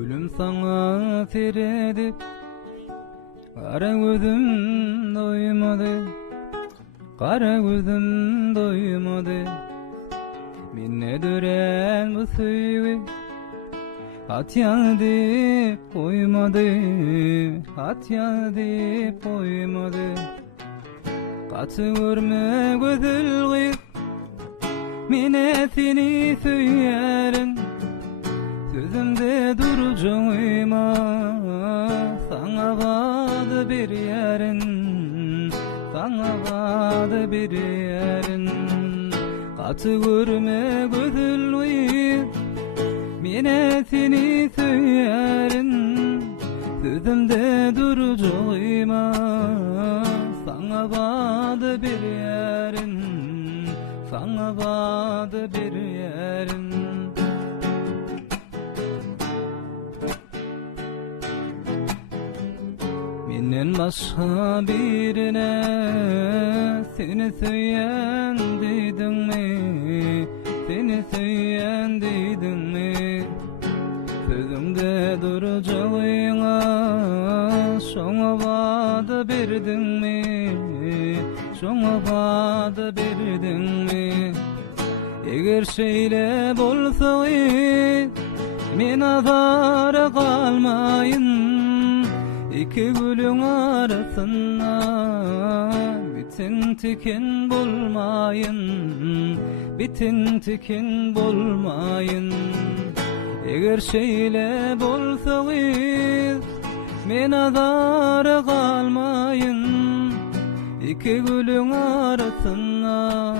Gülüm sana teredip Kara gözüm doymadı, kara gözüm doymadı. Minne dören bu suyu At yandı koymadı, at yandı koymadı. Katı görme gözül gıyıp Mine seni söylerin Sözümde duracağıma Sana vardı bir yerin, sana vardı bir yerin. Katı görme gözül gıyıp Mine seni söylerin Sözümde duracağıma Sana vardı bir yerin, sana vardı bir yerin. Menden başka birine seni söyleyen deydin mi? Seni söyleyen deydin mi? Sözümde duracağına şoňa wada berdin mi? Şoňa wada berdin mi? Eger şeýle bolsa men azara kalmayın. İki gülüň arasynda bitin tikin bolmayın, bitin tikin bolmayın. Eger şeýle bolsaňyz men azara kalmayın. İki gülüň arasynda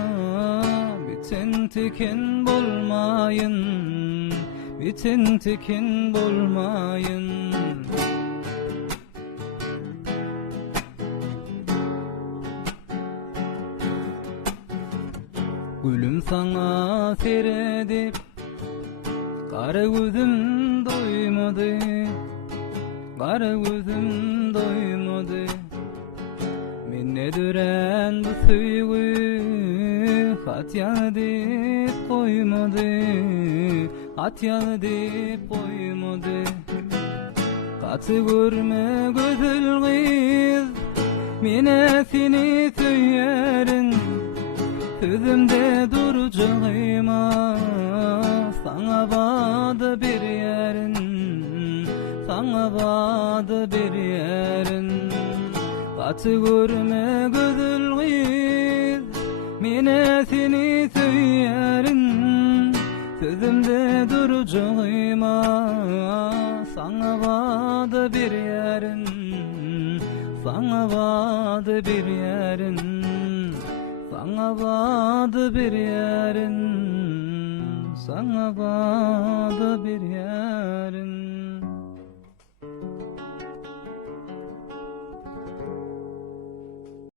bitin tikin bolmayın, bitin tikin bolmayın. Gülüm sana seredip kara gözüm doymadı, kara gözüm doymadı. Minne dören bu suyu hat yanıp koymadı, hat yanıp koymadı. Katı görme gözül gıyız mine seni söylerin Sözümde duracağıma sana vardı bir yerin, sana vardı bir yerin. Katı görme gözül gıyız mine seni söylerin Sözümde duracağıma sana vardı bir yerin, sana vardı bir yerin. Sana vardı bir yerin, sana vardı bir yerin.